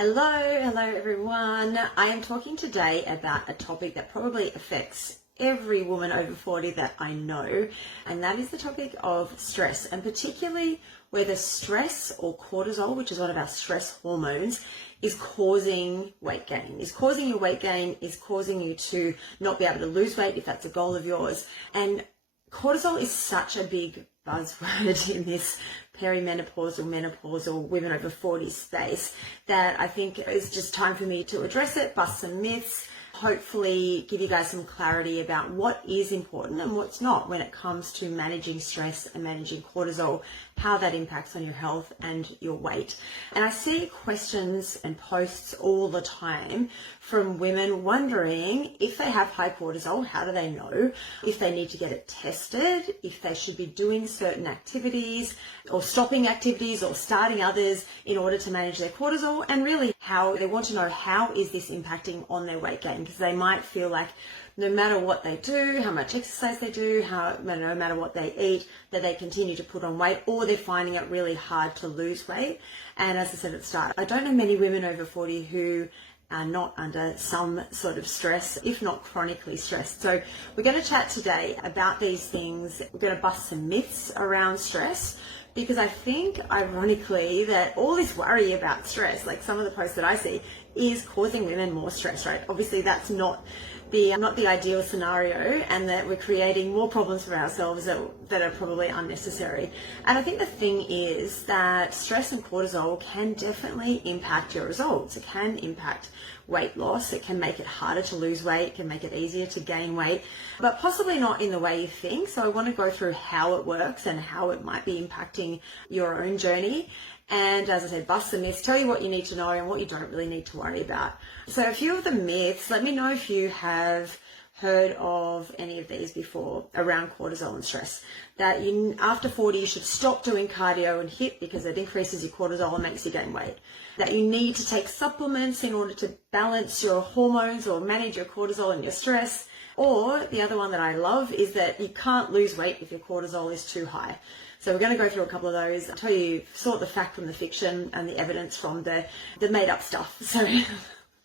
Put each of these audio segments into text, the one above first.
Hello everyone. I am talking today about a topic that probably affects every woman over 40 that I know, and that is the topic of stress, and particularly whether stress or cortisol, which is one of our stress hormones, is causing weight gain, is causing you to not be able to lose weight if that's a goal of yours. And cortisol is such a big buzzword in this perimenopausal, menopausal, women over 40 space that I think it's just time for me to address it, bust some myths, hopefully give you guys some clarity about what is important and what's not when it comes to managing stress and managing cortisol, how that impacts on your health and your weight. And I see questions and posts all the time from women wondering if they have high cortisol, how do they know, if they need to get it tested, if they should be doing certain activities or stopping activities or starting others in order to manage their cortisol, and really how they want to know how is this impacting on their weight gain, because they might feel like no matter what they do, how much exercise they do, no matter what they eat, that they continue to put on weight, or they're finding it really hard to lose weight. And as I said at the start, I don't know many women over 40 who are not under some sort of stress, if not chronically stressed. So we're going to chat today about these things. We're going to bust some myths around stress, because I think, ironically, that all this worry about stress, like some of the posts that I see, is causing women more stress, right? Obviously, that's not the ideal scenario, and that we're creating more problems for ourselves that are probably unnecessary. And I think the thing is that stress and cortisol can definitely impact your results. It can impact weight loss. It can make it harder to lose weight. It can make it easier to gain weight, but possibly not in the way you think. So I want to go through how it works and how it might be impacting your own journey. And as I said, bust the myths, tell you what you need to know and what you don't really need to worry about. So a few of the myths, let me know if you have heard of any of these before around cortisol and stress. That after 40, you should stop doing cardio and HIIT because it increases your cortisol and makes you gain weight. That you need to take supplements in order to balance your hormones or manage your cortisol and your stress. Or the other one that I love is that you can't lose weight if your cortisol is too high. So we're going to go through a couple of those. I'll tell you sort the fact from the fiction and the evidence from the made up stuff. So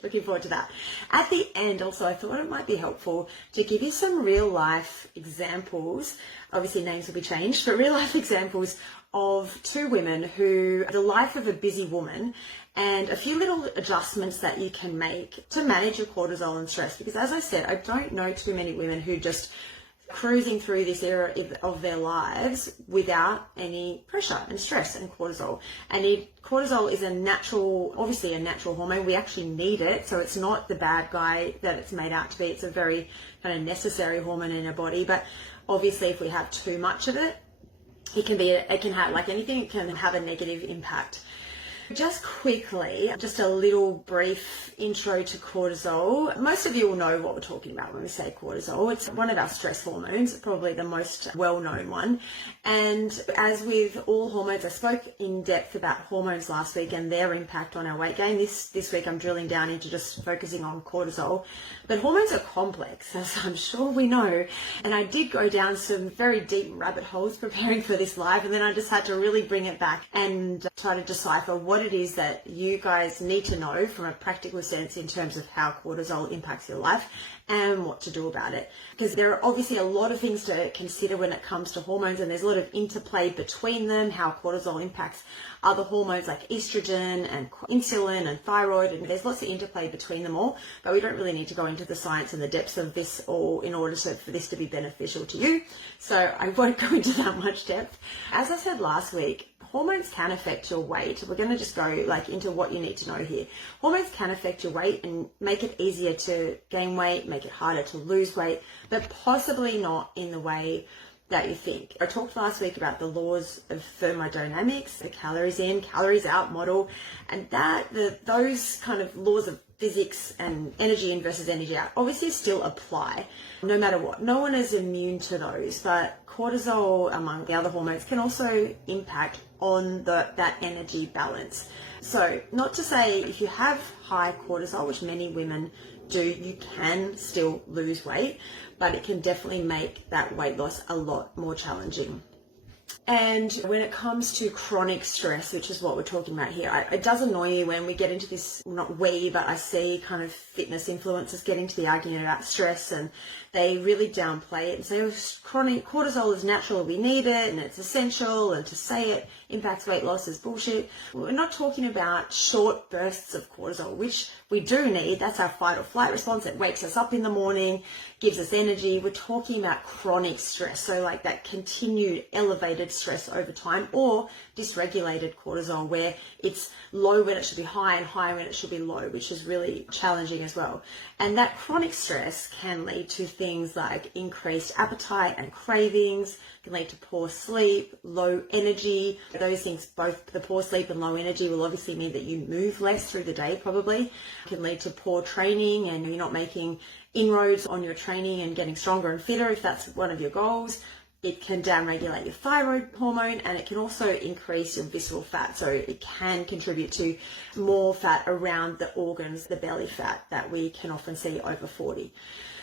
looking forward to that. At the end also, I thought it might be helpful to give you some real life examples. Obviously names will be changed, but real life examples of two women who, the life of a busy woman, and a few little adjustments that you can make to manage your cortisol and stress. Because as I said, I don't know too many women who just cruising through this era of their lives without any pressure and stress and cortisol. And cortisol is obviously a natural hormone. We actually need it, so it's not the bad guy that it's made out to be. It's a very kind of necessary hormone in our body. But obviously, if we have too much of it, it can have, like anything, it can have a negative impact. Just quickly, just a little brief intro to cortisol. Most of you will know what we're talking about when we say cortisol. It's one of our stress hormones, probably the most well-known one. And as with all hormones, I spoke in depth about hormones last week and their impact on our weight gain. This week I'm drilling down into just focusing on cortisol. But hormones are complex, as I'm sure we know. And I did go down some very deep rabbit holes preparing for this live, and then I just had to really bring it back and try to decipher what it is that you guys need to know from a practical sense in terms of how cortisol impacts your life and what to do about it. Because there are obviously a lot of things to consider when it comes to hormones, and there's a lot of interplay between them, how cortisol impacts other hormones like estrogen and insulin and thyroid, and there's lots of interplay between them all, but we don't really need to go into the science and the depths of this all in order for this to be beneficial to you. So I won't go into that much depth. As I said last week, hormones can affect your weight. We're going to just go into what you need to know here. Hormones can affect your weight and make it easier to gain weight, make it harder to lose weight, but possibly not in the way that you think. I talked last week about the laws of thermodynamics, the calories in, calories out model, and those kind of laws of physics and energy in versus energy out obviously still apply no matter what. No one is immune to those, but cortisol, among the other hormones, can also impact on that energy balance. So not to say if you have high cortisol, which many women do, you can still lose weight, but it can definitely make that weight loss a lot more challenging. And when it comes to chronic stress, which is what we're talking about here, it does annoy me when we get into this, not we, but I see kind of fitness influencers get into the argument about stress, and they really downplay it and say, oh, chronic cortisol is natural, we need it, and it's essential, and to say it impacts weight loss is bullshit. We're not talking about short bursts of cortisol, which we do need. That's our fight or flight response. It wakes us up in the morning, gives us energy. We're talking about chronic stress, so like that continued elevated stress over time, or dysregulated cortisol, where it's low when it should be high and high when it should be low, which is really challenging as well. And that chronic stress can lead to things like increased appetite and cravings, can lead to poor sleep, low energy. Those things, both the poor sleep and low energy, will obviously mean that you move less through the day probably. It can lead to poor training and you're not making inroads on your training and getting stronger and fitter if that's one of your goals. It can downregulate your thyroid hormone, and it can also increase your visceral fat. So it can contribute to more fat around the organs, the belly fat that we can often see over 40.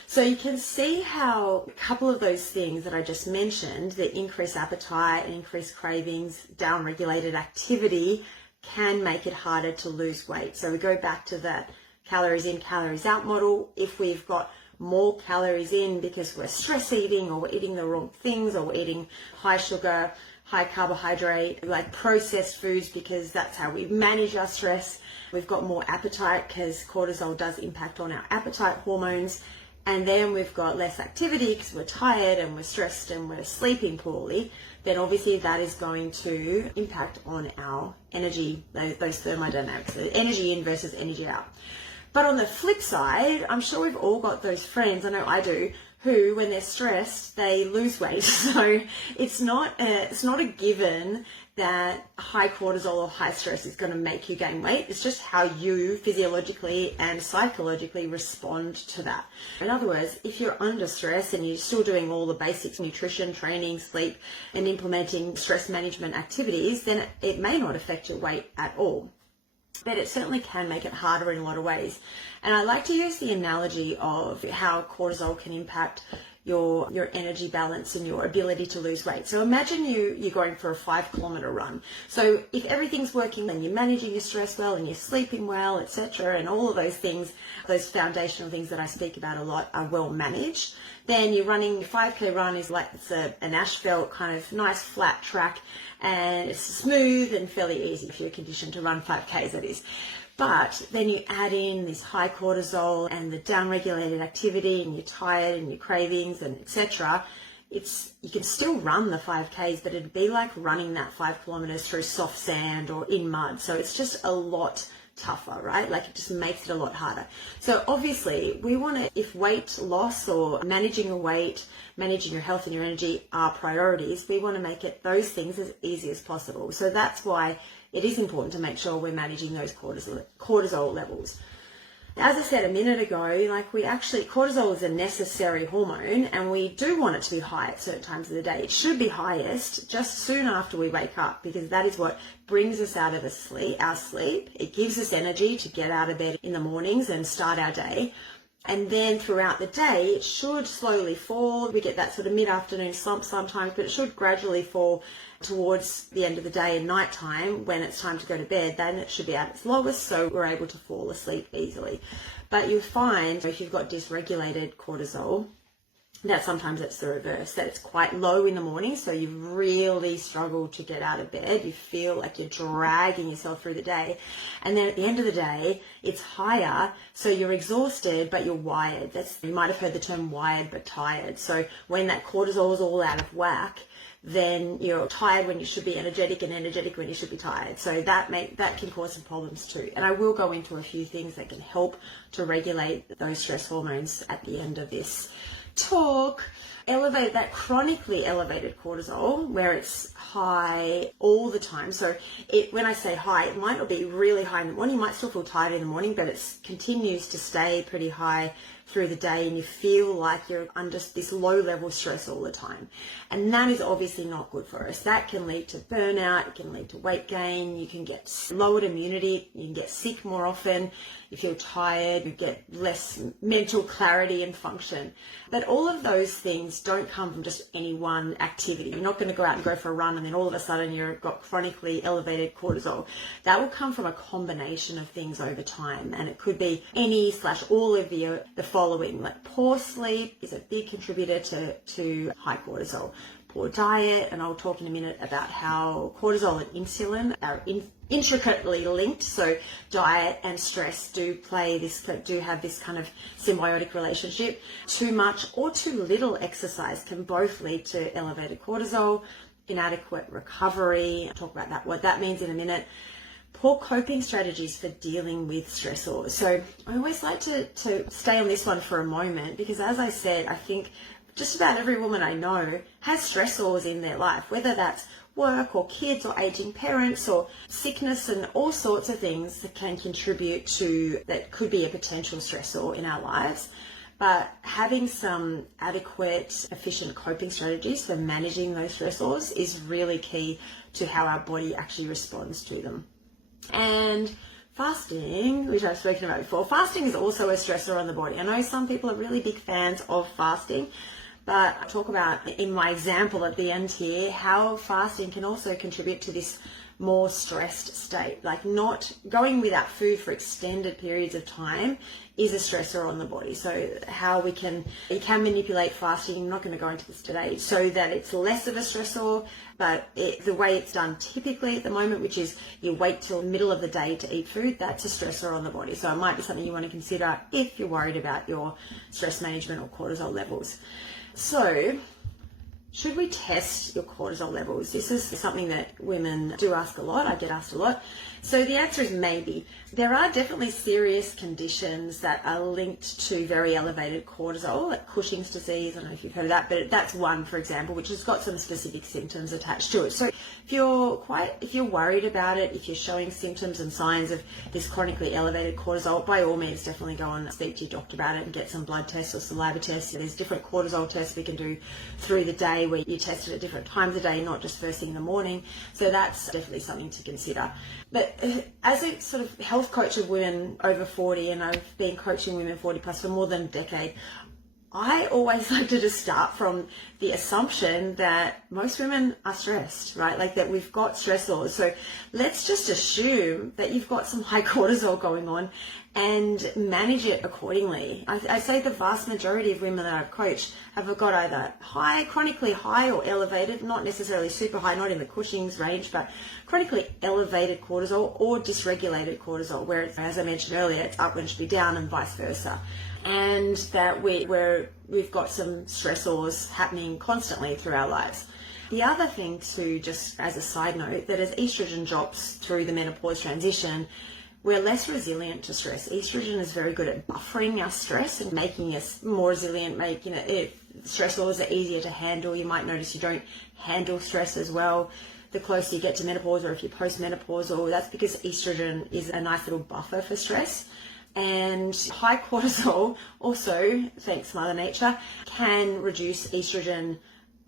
So you can see how a couple of those things that I just mentioned, the increased appetite, increased cravings, downregulated activity, can make it harder to lose weight. So we go back to that calories in, calories out model. If we've got more calories in because we're stress eating, or we're eating the wrong things, or we're eating high sugar, high carbohydrate, like processed foods, because that's how we manage our stress. We've got more appetite because cortisol does impact on our appetite hormones. And then we've got less activity because we're tired and we're stressed and we're sleeping poorly. Then obviously that is going to impact on our energy, those thermodynamics, the energy in versus energy out. But on the flip side, I'm sure we've all got those friends, I know I do, who, when they're stressed, they lose weight. So it's not a given that high cortisol or high stress is going to make you gain weight. It's just how you physiologically and psychologically respond to that. In other words, if you're under stress and you're still doing all the basics, nutrition, training, sleep, and implementing stress management activities, then it may not affect your weight at all. But it certainly can make it harder in a lot of ways. And I like to use the analogy of how cortisol can impact your energy balance and your ability to lose weight. So imagine you're going for a 5-kilometer run. So if everything's working and you're managing your stress well and you're sleeping well, etc., and all of those things, those foundational things that I speak about a lot are well managed, then you're running, 5K run is like it's an asphalt kind of nice flat track, and it's smooth and fairly easy if you're conditioned to run 5Ks, that is. But then you add in this high cortisol and the downregulated activity, and you're tired and your cravings and etc. You can still run the 5Ks, but it'd be like running that 5 kilometers through soft sand or in mud. So it's just a lot tougher, right? Like it just makes it a lot harder. So obviously we want to, if weight loss or managing your weight, managing your health and your energy are priorities, we want to make it those things as easy as possible. So that's why it is important to make sure we're managing those cortisol levels. As I said a minute ago, cortisol is a necessary hormone, and we do want it to be high at certain times of the day. It should be highest just soon after we wake up, because that is what brings us out of our sleep. It gives us energy to get out of bed in the mornings and start our day. And then throughout the day, it should slowly fall. We get that sort of mid-afternoon slump sometimes, but it should gradually fall towards the end of the day and nighttime when it's time to go to bed. Then it should be at its lowest, so we're able to fall asleep easily. But you'll find if you've got dysregulated cortisol, that sometimes it's the reverse, that it's quite low in the morning, so you really struggle to get out of bed. You feel like you're dragging yourself through the day. And then at the end of the day, it's higher, so you're exhausted, but you're wired. You might have heard the term wired but tired. So when that cortisol is all out of whack, then you're tired when you should be energetic, and energetic when you should be tired. So that can cause some problems too. And I will go into a few things that can help to regulate those stress hormones at the end of this talk. Elevate that chronically elevated cortisol, where it's high all the time. So when I say high, it might not be really high in the morning. You might still feel tired in the morning, but it continues to stay pretty high through the day, and you feel like you're under this low level stress all the time. And that is obviously not good for us. That can lead to burnout, it can lead to weight gain, you can get lowered immunity, you can get sick more often, you feel tired, you get less mental clarity and function. But all of those things problems don't come from just any one activity. You're not going to go out and go for a run and then all of a sudden you've got chronically elevated cortisol. That will come from a combination of things over time, and it could be any/all of the following. Like poor sleep is a big contributor to high cortisol. Poor diet, and I'll talk in a minute about how cortisol and insulin are intricately linked. So diet and stress do have this kind of symbiotic relationship. Too much or too little exercise can both lead to elevated cortisol. Inadequate recovery, I'll talk about that, what that means in a minute. Poor coping strategies for dealing with stressors. So I always like to stay on this one for a moment, because as I said, I think just about every woman I know has stressors in their life, whether that's work or kids or aging parents or sickness and all sorts of things that can contribute to, that could be a potential stressor in our lives. But having some adequate, efficient coping strategies for managing those stressors is really key to how our body actually responds to them. And fasting, which I've spoken about before, fasting is also a stressor on the body. I know some people are really big fans of fasting, but I talk about in my example at the end here how fasting can also contribute to this more stressed state. Like not going without food for extended periods of time is a stressor on the body. So how we can manipulate fasting, I'm not going to go into this today, so that it's less of a stressor, but the way it's done typically at the moment, which is you wait till the middle of the day to eat food, that's a stressor on the body. So it might be something you want to consider if you're worried about your stress management or cortisol levels. So should we test your cortisol levels? This is something that women do ask a lot. I get asked a lot. So the answer is maybe. There are definitely serious conditions that are linked to very elevated cortisol, like Cushing's disease. I don't know if you've heard of that, but that's one, for example, which has got some specific symptoms attached to it. So if you're worried about it, if you're showing symptoms and signs of this chronically elevated cortisol, by all means, definitely go and speak to your doctor about it and get some blood tests or saliva tests. There's different cortisol tests we can do through the day where you test it at different times of day, not just first thing in the morning. So that's definitely something to consider. But as a sort of health coach of women over 40, and I've been coaching women 40 plus for more than a decade, I always like to just start from the assumption that most women are stressed, right? Like that we've got stressors. So let's just assume that you've got some high cortisol going on and manage it accordingly. I say the vast majority of women that I've coached have got either high, chronically high or elevated, not necessarily super high, not in the Cushing's range, but chronically elevated cortisol or dysregulated cortisol, where it's, as I mentioned earlier, it's up when it should be down and vice versa. And that we've got some stressors happening constantly through our lives. The other thing too, just as a side note, that as estrogen drops through the menopause transition, we're less resilient to stress. Estrogen is very good at buffering our stress and making us more resilient, making it, stressors are easier to handle. You might notice you don't handle stress as well the closer you get to menopause, or if you're postmenopausal. That's because estrogen is a nice little buffer for stress. And high cortisol also, thanks Mother Nature, can reduce estrogen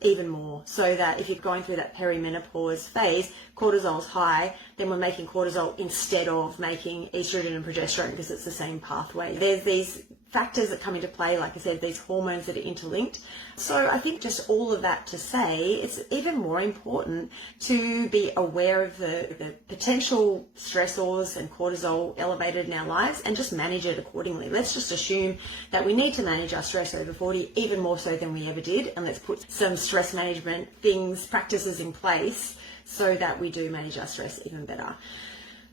even more, so that if you're going through that perimenopause phase, cortisol's high, then we're making cortisol instead of making estrogen and progesterone, because it's the same pathway. There's these factors that come into play, like I said, these hormones that are interlinked. So I think just all of that to say, it's even more important to be aware of the potential stressors and cortisol elevated in our lives and just manage it accordingly. Let's just assume that we need to manage our stress over 40, even more so than we ever did, and let's put some stress management practices in place so that we do manage our stress even better.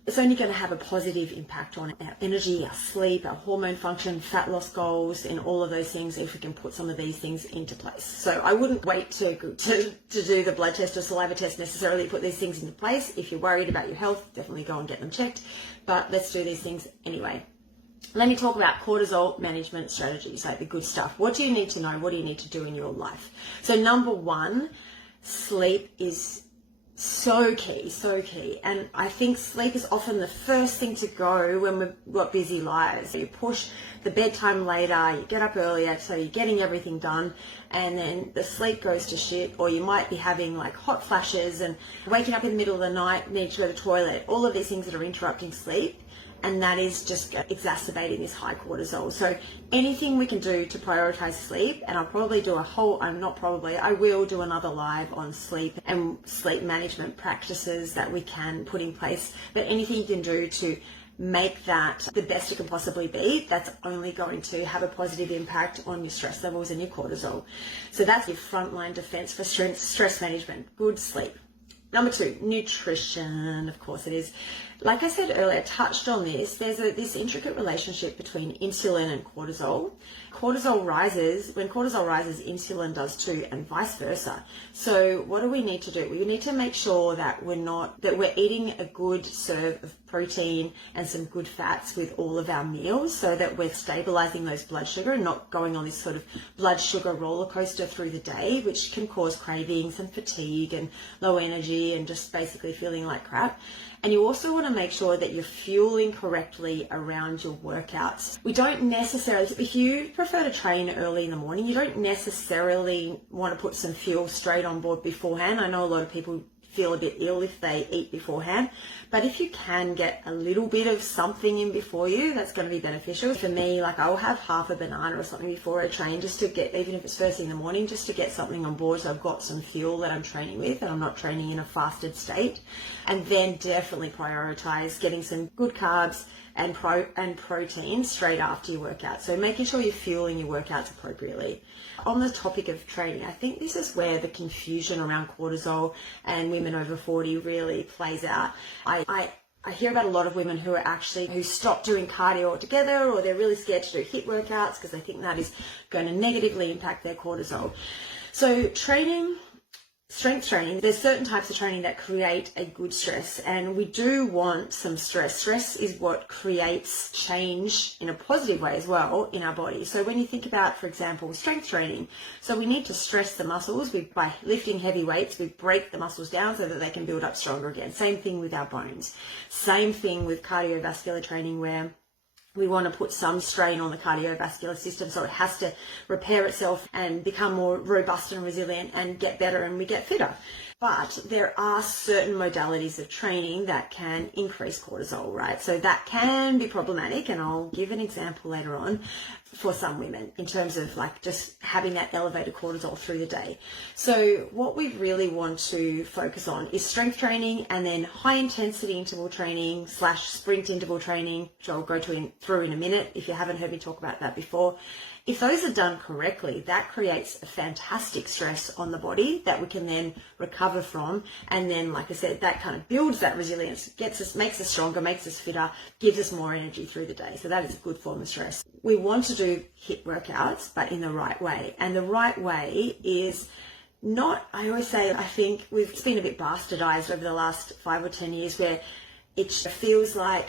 It's only going to have a positive impact on our energy, our sleep, our hormone function, fat loss goals, and all of those things if we can put some of these things into place. So I wouldn't wait to do the blood test or saliva test necessarily to put these things into place. If you're worried about your health, definitely go and get them checked. But let's do these things anyway. Let me talk about cortisol management strategies, like the good stuff. What do you need to know? What do you need to do in your life? So number one, sleep is so key. And I think sleep is often the first thing to go when we've got busy lives. So you push the bedtime later, you get up earlier, so you're getting everything done, and then the sleep goes to shit, or you might be having like hot flashes and waking up in the middle of the night, need to go to the toilet, all of these things that are interrupting sleep. and that is just exacerbating this high cortisol. So anything we can do to prioritize sleep, and I'll probably do I will do another live on sleep and sleep management practices that we can put in place, but anything you can do to make that the best it can possibly be, that's only going to have a positive impact on your stress levels and your cortisol. So that's your frontline defense for stress management, good sleep. Number 2, nutrition. Of course it is. Like I said earlier, I touched on this. There's this intricate relationship between insulin and cortisol. Cortisol rises. When cortisol rises, insulin does too, and vice versa. So what do we need to do? We need to make sure that we're eating a good serve of protein and some good fats with all of our meals, so that we're stabilizing those blood sugar and not going on this sort of blood sugar roller coaster through the day, which can cause cravings and fatigue and low energy and just basically feeling like crap. And you also want to make sure that you're fueling correctly around your workouts. We don't necessarily, if you prefer to train early in the morning, you don't necessarily want to put some fuel straight on board beforehand. I know a lot of people feel a bit ill if they eat beforehand, but if you can get a little bit of something in before you, that's going to be beneficial. For me, like, I'll have half a banana or something before I train, just to get, even if it's first thing in the morning, just to get something on board, so I've got some fuel that I'm training with and I'm not training in a fasted state. And then definitely prioritize getting some good carbs and protein straight after your workout. So making sure you're fueling your workouts appropriately. On the topic of training, I think this is where the confusion around cortisol and women over 40 really plays out. I hear about a lot of women who stop doing cardio altogether, or they're really scared to do HIIT workouts because they think that is going to negatively impact their cortisol. So strength training, there's certain types of training that create a good stress, and we do want some stress. Stress is what creates change in a positive way as well in our body. So when you think about, for example, strength training, so we need to stress the muscles. By lifting heavy weights, we break the muscles down so that they can build up stronger again. Same thing with our bones. Same thing with cardiovascular training, where we want to put some strain on the cardiovascular system, so it has to repair itself and become more robust and resilient and get better, and we get fitter. But there are certain modalities of training that can increase cortisol, right? So that can be problematic, and I'll give an example later on for some women in terms of like just having that elevated cortisol through the day. So what we really want to focus on is strength training, and then high intensity interval training / sprint interval training, which I'll go through in a minute if you haven't heard me talk about that before. If those are done correctly, that creates a fantastic stress on the body that we can then recover from. And then, like I said, that kind of builds that resilience, makes us stronger, makes us fitter, gives us more energy through the day. So that is a good form of stress. We want to do HIIT workouts, but in the right way. And the right way is not, I always say, I think it's been a bit bastardized over the last 5 or 10 years, where it feels like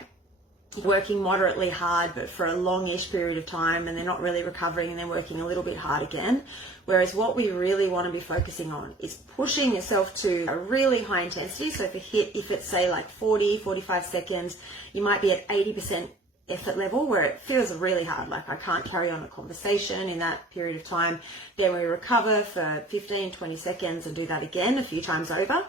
working moderately hard but for a longish period of time, and they're not really recovering, and then working a little bit hard again. Whereas what we really want to be focusing on is pushing yourself to a really high intensity. So if it's say like 45 seconds, you might be at 80% effort level, where it feels really hard, like I can't carry on a conversation in that period of time. Then we recover for 15-20 seconds and do that again a few times over,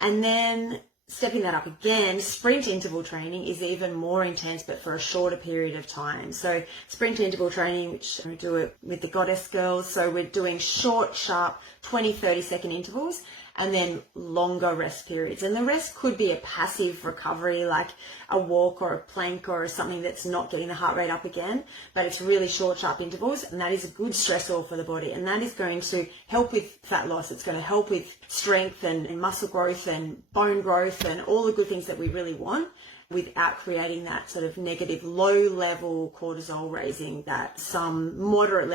and then stepping that up again. Sprint interval training is even more intense, but for a shorter period of time. So sprint interval training, which we do it with the Goddess Girls, so we're doing short, sharp 20-30 second intervals, and then longer rest periods. And the rest could be a passive recovery, like a walk or a plank or something that's not getting the heart rate up again, but it's really short, sharp intervals, and that is a good stressor for the body. And that is going to help with fat loss. It's going to help with strength and muscle growth and bone growth and all the good things that we really want, without creating that sort of negative low-level cortisol raising that some moderate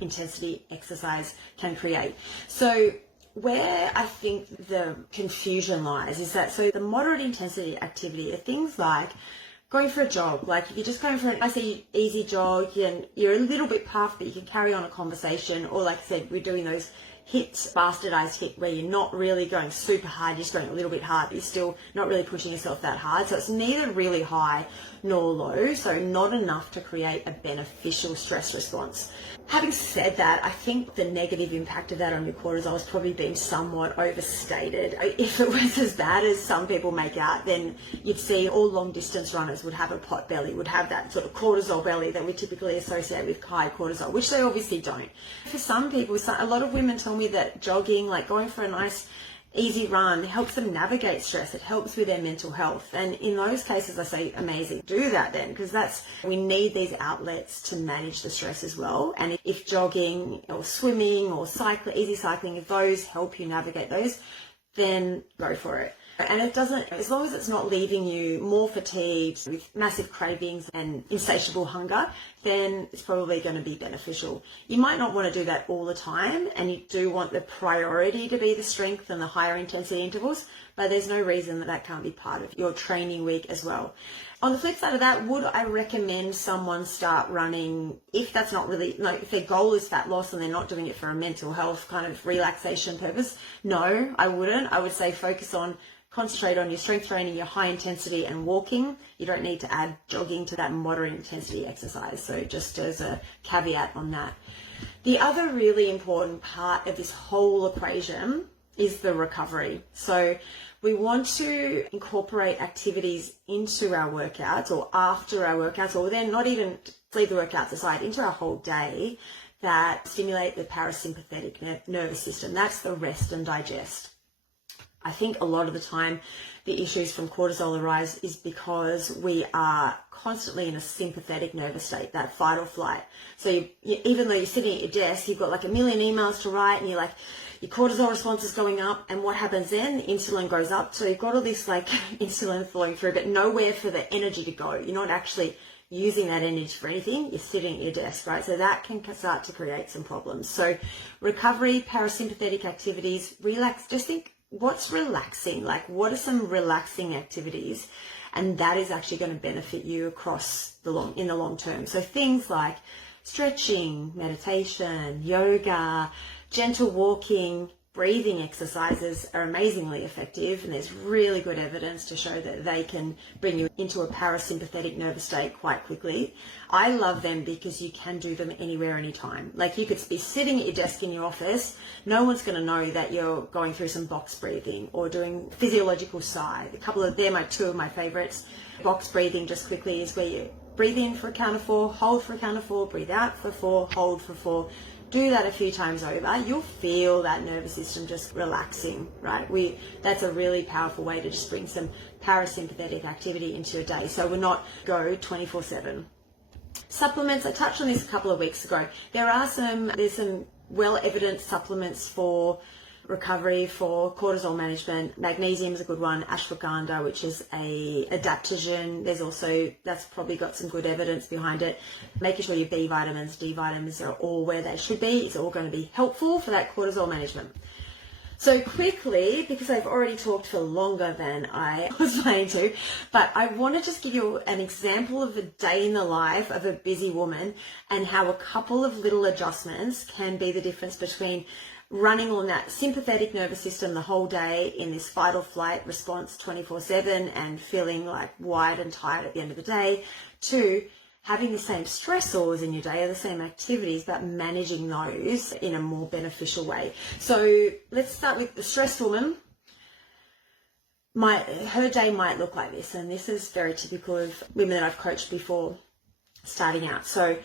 intensity exercise can create. So where I think the confusion lies is that, so the moderate intensity activity are things like going for a jog. Like if you're just going for an easy jog and you're a little bit puffed, but you can carry on a conversation, or like I said, we're doing those bastardized HIIT, where you're not really going super hard, you're just going a little bit hard, but you're still not really pushing yourself that hard. So it's neither really high nor low, so not enough to create a beneficial stress response. Having said that, I think the negative impact of that on your cortisol has probably been somewhat overstated. If it was as bad as some people make out, then you'd see all long distance runners would have a pot belly, would have that sort of cortisol belly that we typically associate with high cortisol, which they obviously don't. For some people, a lot of women tell me that jogging, like going for a nice easy run, helps them navigate stress. It helps with their mental health. And in those cases, I say, amazing, do that then, because we need these outlets to manage the stress as well. And if jogging or swimming or easy cycling, if those help you navigate those, then go for it. And it doesn't, as long as it's not leaving you more fatigued with massive cravings and insatiable hunger, then it's probably going to be beneficial. You might not want to do that all the time, and you do want the priority to be the strength and the higher intensity intervals, but there's no reason that can't be part of your training week as well. On the flip side of that, would I recommend someone start running if that's not really, if their goal is fat loss and they're not doing it for a mental health kind of relaxation purpose? No, I wouldn't. I would say concentrate on your strength training, your high intensity and walking. You don't need to add jogging to that moderate intensity exercise. So just as a caveat on that. The other really important part of this whole equation is the recovery. So we want to incorporate activities into our workouts or after our workouts, or then not even leave the workouts aside, into our whole day, that stimulate the parasympathetic nervous system. That's the rest and digest. I think a lot of the time the issues from cortisol arise is because we are constantly in a sympathetic nervous state, that fight or flight. So even though you're sitting at your desk, you've got like a million emails to write and your cortisol response is going up, and what happens then? The insulin goes up. So you've got all this insulin flowing through, but nowhere for the energy to go. You're not actually using that energy for anything. You're sitting at your desk, right? So that can start to create some problems. So recovery, parasympathetic activities, relax. Just think, what's relaxing? What are some relaxing activities? And that is actually going to benefit you in the long term. So things like stretching, meditation, yoga, gentle walking, breathing exercises are amazingly effective, and there's really good evidence to show that they can bring you into a parasympathetic nervous state quite quickly. I love them because you can do them anywhere, anytime. You could be sitting at your desk in your office, no one's going to know that you're going through some box breathing or doing physiological sigh. They're two of my favorites. Box breathing, just quickly, is where you breathe in for a count of 4, hold for a count of 4, breathe out for 4, hold for 4. Do that a few times over. You'll feel that nervous system just relaxing, right? That's a really powerful way to just bring some parasympathetic activity into your day. So we're not go 24/7. Supplements, I touched on this a couple of weeks ago. There's some well-evidenced supplements for recovery, for cortisol management. Magnesium is a good one. Ashwagandha, which is a adaptogen. That's probably got some good evidence behind it. Making sure your B vitamins, D vitamins are all where they should be. It's all going to be helpful for that cortisol management. So quickly, because I've already talked for longer than I was planning to, but I want to just give you an example of a day in the life of a busy woman and how a couple of little adjustments can be the difference between running on that sympathetic nervous system the whole day in this fight or flight response 24/7 and feeling wired and tired at the end of the day, to having the same stressors in your day or the same activities, but managing those in a more beneficial way. So let's start with the stressed woman. Her day might look like this, and this is very typical of women that I've coached before starting out. So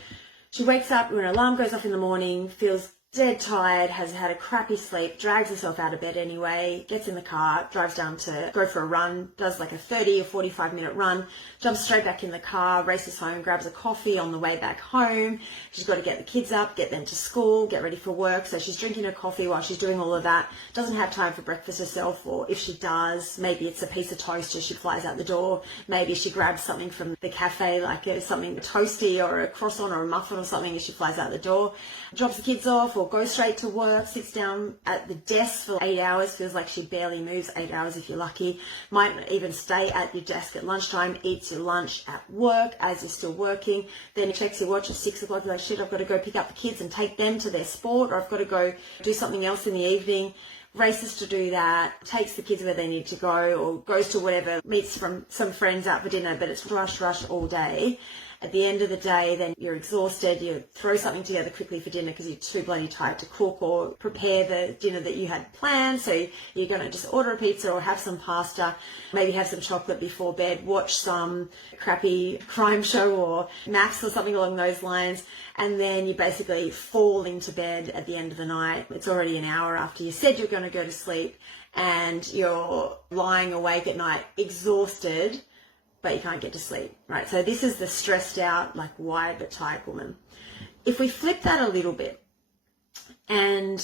she wakes up when her alarm goes off in the morning, feels dead tired, has had a crappy sleep, drags herself out of bed anyway, gets in the car, drives down to go for a run, does a 30 or 45 minute run, jumps straight back in the car, races home, grabs a coffee on the way back home. She's got to get the kids up, get them to school, get ready for work. So she's drinking her coffee while she's doing all of that. Doesn't have time for breakfast herself, or if she does, maybe it's a piece of toast as she flies out the door. Maybe she grabs something from the cafe, something toasty or a croissant or a muffin or something as she flies out the door. Drops the kids off, or goes straight to work, sits down at the desk for 8 hours, feels like she barely moves, 8 hours if you're lucky, might even stay at your desk at lunchtime, eats your lunch at work as you're still working, then you checks your watch at 6 o'clock, you're like, shit, I've got to go pick up the kids and take them to their sport, or I've got to go do something else in the evening, races to do that, takes the kids where they need to go, or goes to whatever, meets from some friends out for dinner, but it's rush all day. At the end of the day, then you're exhausted, you throw something together quickly for dinner because you're too bloody tired to cook or prepare the dinner that you had planned. So you're going to just order a pizza or have some pasta, maybe have some chocolate before bed, watch some crappy crime show or Max or something along those lines. And then you basically fall into bed at the end of the night. It's already an hour after you said you're going to go to sleep and you're lying awake at night exhausted, but you can't get to sleep, right? So this is the stressed out, like wired but tired woman. If we flip that a little bit, and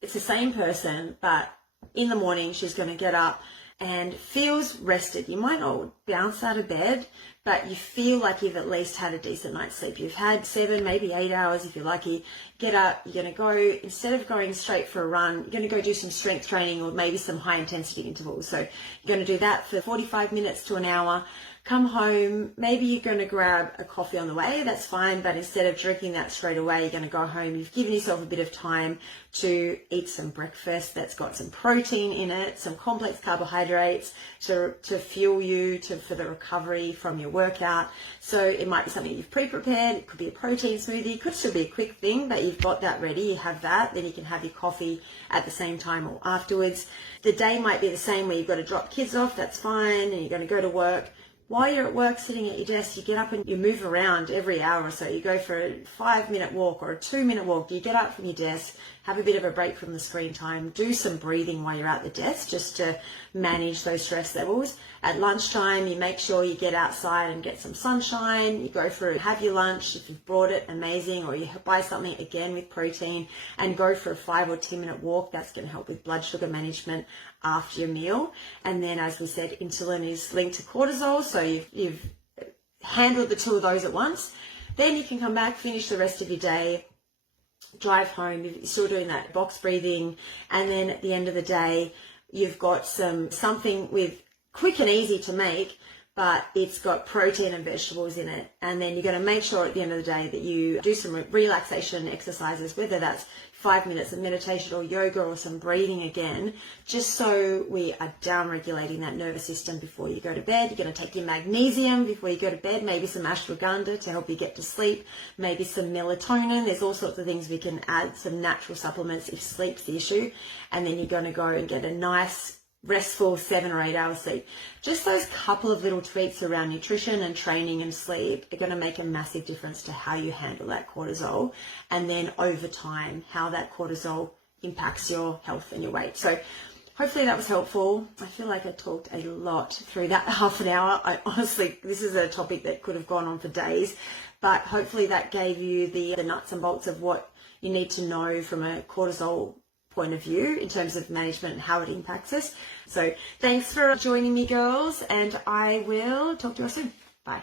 it's the same person, but in the morning she's going to get up and feels rested. You might not bounce out of bed, but you feel like you've at least had a decent night's sleep. You've had 7, maybe 8 hours if you're lucky. Get up, you're going to go, instead of going straight for a run, you're going to go do some strength training or maybe some high intensity intervals. So you're going to do that for 45 minutes to an hour. Come home, maybe you're going to grab a coffee on the way, that's fine, but instead of drinking that straight away, you're going to go home, you've given yourself a bit of time to eat some breakfast that's got some protein in it, some complex carbohydrates to fuel you for the recovery from your workout. So it might be something you've pre-prepared, it could be a protein smoothie, it could still be a quick thing, but you've got that ready, you have that, then you can have your coffee at the same time or afterwards. The day might be the same where you've got to drop kids off, that's fine, and you're going to go to work. While you're at work sitting at your desk, you get up and you move around every hour or so. You go for a 5-minute walk or a 2-minute walk. You get up from your desk, have a bit of a break from the screen time, do some breathing while you're at the desk just to manage those stress levels. At lunchtime, you make sure you get outside and get some sunshine. You go for it, have your lunch. If you've brought it, amazing. Or you buy something again with protein and go for a 5 or 10-minute walk. That's going to help with blood sugar management after your meal. And then, as we said, insulin is linked to cortisol. So you've handled the two of those at once. Then you can come back, finish the rest of your day, drive home, you're still doing that box breathing, and then at the end of the day you've got something with quick and easy to make, but it's got protein and vegetables in it. And then you're going to make sure at the end of the day that you do some relaxation exercises, whether that's 5 minutes of meditation or yoga or some breathing again, just so we are down regulating that nervous system before you go to bed. You're going to take your magnesium before you go to bed, maybe some ashwagandha to help you get to sleep, maybe some melatonin. There's all sorts of things we can add, some natural supplements if sleep's the issue. And then you're going to go and get a nice restful 7 or 8 hours sleep. Just those couple of little tweaks around nutrition and training and sleep are going to make a massive difference to how you handle that cortisol, and then over time how that cortisol impacts your health and your weight. So hopefully that was helpful. I feel like I talked a lot through that half an hour. Honestly, this is a topic that could have gone on for days, but hopefully that gave you the nuts and bolts of what you need to know from a cortisol point of view in terms of management and how it impacts us. So thanks for joining me, girls, and I will talk to you all soon. Bye.